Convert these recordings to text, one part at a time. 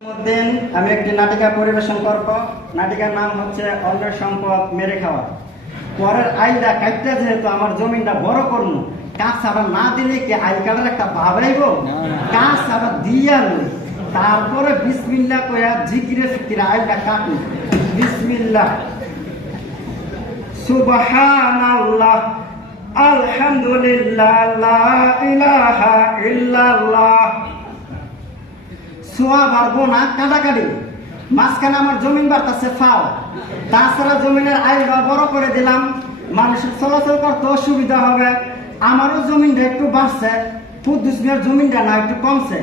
দিন আমি একটি নাটিকা পরিবেশন করব। নাটিকার নাম হচ্ছে অন্যের সম্পদ মেরে খাওয়া। পরের আইলটা কাটতে যেহেতু আমার জমিনটা বড় করবো, কাজ আবার না দিলে কি আইল কাটার একটা ভাবাইব, কাজ আবার দিয়া নই। তারপরে বিসমিল্লাহ কইয়া জিকিরে ফিকিরে আইলটা কাটুন। বিসমিল্লাহ, সুবহানাল্লাহ, আলহামদুলিল্লাহ, লা ইলাহা ইল্লাল্লাহ। সোয়া বাড়বো না কাটাকাটি, মাঝখানে আমার জমিন বাড়তেছে ফাও। তাছাড়া জমিনের আইলটা বড় করে দিলাম, মানুষের চলাচল করতে অসুবিধা হবে। আমারও জমিনটা একটু বাড়ছে, কুদ্দুস মিয়ার জমিনটা না একটু কমছে।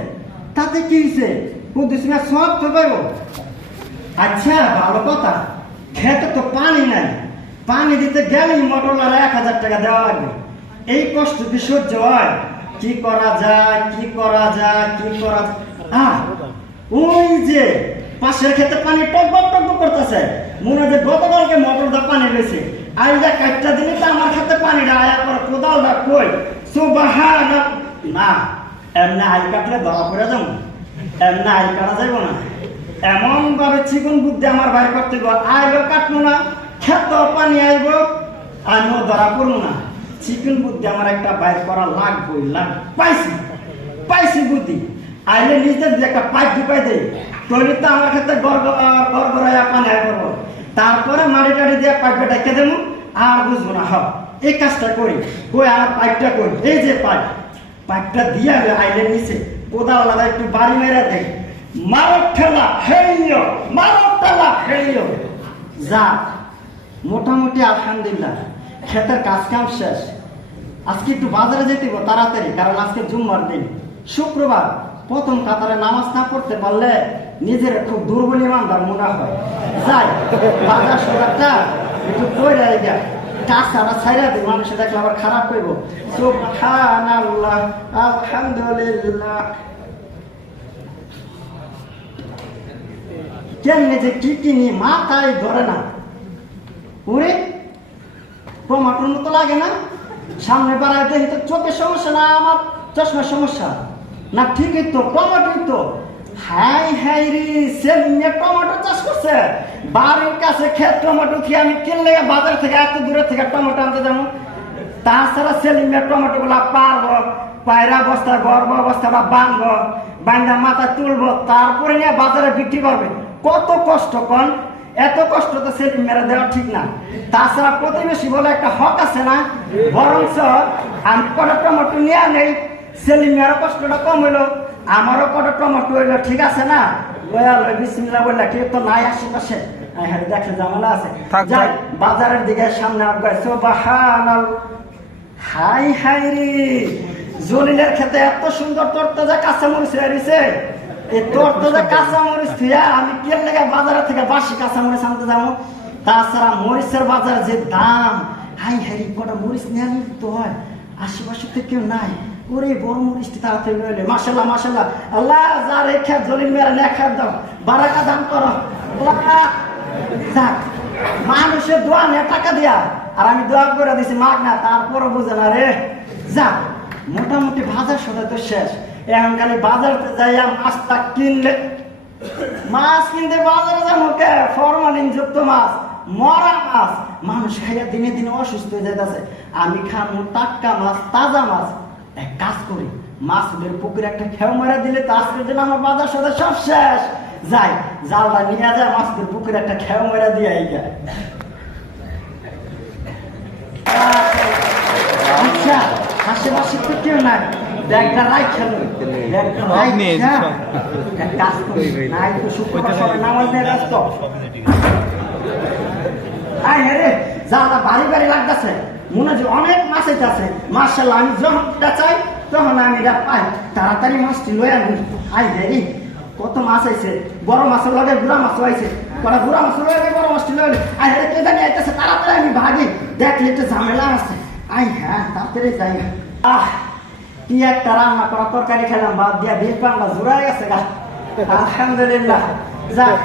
তাতে কি হয়েছে? কুদ্দুস মিয়া সব তো পাইব। আচ্ছা, ভালো কথা, খেতে তো পানি নাই, পানি দিতে গেলেই মোটরওয়ালা 1000 টাকা দেওয়া লাগবে। এই কষ্ট কি সহ্য হয়? কি করা যায়, কি করা যায়, কি করা যায়? ওই যে পাশের ক্ষেতে পানি টকবক টকবক করতেছে, মনে হয় যে গতকালকে মোটরটা পানি রয়েছে। আইলটা কাটটা দিলে তো আমার ক্ষেতে পানিটা আয়া করে কোদালটা কই। সুবহানাল্লাহ, না এমনি আইল কাটলে ধরা পড়ে যাবো, এমনি আইল কাটা যাইব না। এমন ভাবে চিকন বুদ্ধি আমার বাইর করতে গো, আইলও কাটবো না, ক্ষেত পানি আইব, আমিও ধরা পড়বো না। চিকন বুদ্ধি আমার একটা বাইর করা লাগবই, পাইছি বুদ্ধি। আইলে নিজের দিয়ে একটা পাইপ ঢুকাই দেয়, তৈরি তো আমার ক্ষেত্রে গড়গড়াইয়া পানি আয় করবো। তারপরে মাটি টাড়ি দিয়ে পাইপটা ডেকে দেবো, আর বুঝবো না। এই কাজটা করি, কই আর পাইপটা করি। এই যে পাইপটা দিয়ে আইলে নিচে কোদাল লাগা একটু বাড়ি মেরে দেয়, মারক ঠেলা হেইও, মারক ঠেলা হেইও। যা মোটামুটি আলহামদুলিল্লাহ ক্ষেতের কাজ কাম শেষ। আজকে একটু বাজারে যেতে হবে তাড়াতাড়ি, কারণ আজকে জুম্মার দিন, শুক্রবার। প্রথম কাতারে নামাজ না পড়তে পারলে নিজের খুব দুর্বল ইমানদার মনে হয়। যাই বাজার সদারটা একটু কইরা গিয়া কাজ আবার ছাইরা দিই, মানুষে দেখলে আবার খারাপ করব। সুবহানাল্লাহ, আলহামদুলিল্লাহ। কেমনে যে কি কিনি মাথায় ধরে না। ওরে টমাটোর মতো লাগে না, সামনে বাড়ায় দেখি তো চোখের সমস্যা না আমার চশমার সমস্যা না। ঠিকই তো, টমেটোই তো। হাই হাই রে, সেলিমে টমেটো চাষ করছে বাড়ির কাছে। ক্ষেত টমেটো খেয়ে আমি কিনলে বাজার থেকে এত দূরে থেকে টমেটো আনতে যাবো। তাছাড়া সেলিমে টমেটো গুলা পারবো, পায়রা বস্তা গর্ব অবস্থাটা বাঁধবো, বান্ধা মাথা তুলবো, তারপরে নিয়ে বাজারে বিক্রি করবে। কত কষ্ট কন, এত কষ্ট তো সেলিম মেরে দেওয়া ঠিক না। তাছাড়া প্রতিবেশী বলে একটা হক আছে না, বরঞ্চ আমি কটা টমেটো নিয়ে নেই, সেলিমেরও কষ্টটা কম হইলো, আমারও কটা টমেটো হইলো, ঠিক আছে না? বিসমিল্লাহ বললা, কেউ তো নাই আশেপাশে, দেখে জামালা আছে। যাই বাজারের দিকে সামনে আগায়। সুবহানাল্লাহ, হাই হাই রে, জলিলের খেতে এত সুন্দর তরতাজা কাঁচামরিচ হয়েছে। এই তরতাজা কাঁচামরিচ থিয়া আমি কি লেগে বাজার থেকে বাসি কাঁচামরিচ আনতে যাবো? তাছাড়া মরিচের বাজার যে দাম, হাই হাই কটা মরিচ নিয়ে তো হয়, আশেপাশে তো কেউ নাই। ওরে বড় মরিচটি তাড়াতাড়ি লইলে, মাশাল্লাহ মাশাল্লাহ, আল্লাহ যার এই খেত জলিল মেয়েরা লেখা দাও, বারাকা দান করো। যাক, মানুষের দোয়া নিয়ে টাকা দিয়া, আর আমি দোয়া করে দিছি মাগ না, তারপরও বুঝে না রে। যাক, মোটামুটি বাজার সদাই তো শেষ। এখন খালি বাজারতে যাইয়া মাছটা কিনলে, মাছ কিনতে বাজারে যাবো কে? ফরমালিন যুক্ত মাছ, মরা মাছ। মানুষ খাইয়া দিনে দিনে অসুস্থ হয়ে যাইতেছে। আমি খাবো টাটকা মাছ, তাজা মাছ। এক কাজ করি, মাছের পুকুরে একটা খেউ মারা দিলে তো আজকের জন্য আমার বাজার সদা সব শেষ। যাই জালটা নিয়ে যায়, মাছের পুকুরে একটা খেউ মারা দিয়ে যায়। আচ্ছা, আশেপাশে তো কেউ নাই, ব্যাগটা রাই খেলো, কাজ করি নাই তো শুক্রবার সবাই নামাজ নিয়ে ব্যস্ত। আয় রে, জালটা বাড়ি বাড়ি লাগতেছে, মনে হয় অনেক মাছ আছে। মার্শাল্লাহ, আমি যখন চাই তখন আমি এটা পাই, তাড়াতাড়ি মাছটি লই আনি। আই হেরি, কত মাছ আইছে, বড় মাছের লগে বুড়া মাছও আইছে, কটা বুড়া মাছ লগে বড় মাছটি লগে। আই হেরে কে জানি আইতেছে, তাড়াতাড়ি আমি ভাগি, দেখলে একটু ঝামেলা আছে। আই হ্যাঁ, তাড়াতাড়ি যাই। কি একটা রান্না করা তরকারি খেলাম, বাদ দিয়া বিল পান্ডা জোড়াই গেছে গা। আলহামদুলিল্লাহ, যাক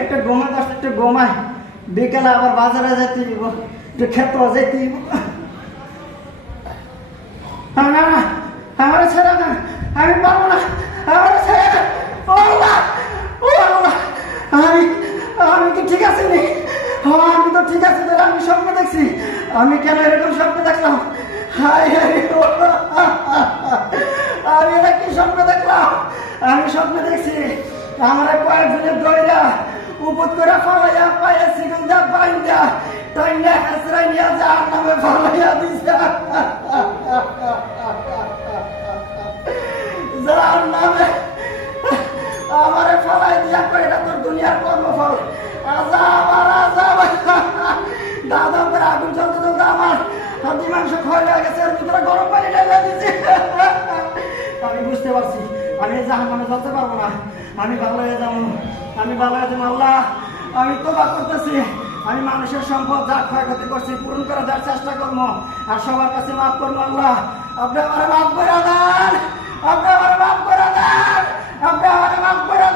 একটু ঘুমাই, একটু ঘুমাই, বিকেলে আবার বাজারে যেতে দিব, একটু ক্ষেত যেতে দিব। না না, আমার ছেড়ে না, আমি পারবো না, আমার ছেড়ে না। আমি কেন এরকম স্বপ্ন দেখলাম? হায় হায় গো। আমি এটা কি স্বপ্ন দেখলাম? আমি স্বপ্ন দেখছি আমার কয়েকজনের দইরা উপর করে ফালাইয়া পায়ে সিগুন দা বাইন্দা টাইনা হাসরাই নিয়ে যার নামে ফালাইয়া দিছে। যার নামে আমারে ফালাই দিয়া কই এটা তোর দুনিয়ার কর্মফল। আজাব আর আজাব। দাদা করে আগুন জ্বলতে জ্বলতে আমার হাতি মাংস ক্ষয় হয়ে গেছে, এর ভিতরে গরম পানি ঢেলে দিছি। আমি বুঝতে পারছি আমি জাহান্নামে যেতে পারবো না, আমি ভালো হয়ে যাবো, আমি ভালো হয়ে যাবো। আল্লাহ আমি তোবা করতেছি, আমি মানুষের সম্পদ যা ক্ষয়ক্ষতি করছি পূরণ করে দেওয়ার চেষ্টা করবো, আর সবার কাছে মাফ করবো। আল্লাহ আপনি আমার মাফ করে দেন, আপনি আমার মাফ করে দেন, আপনি আমার মাফ করে দেন।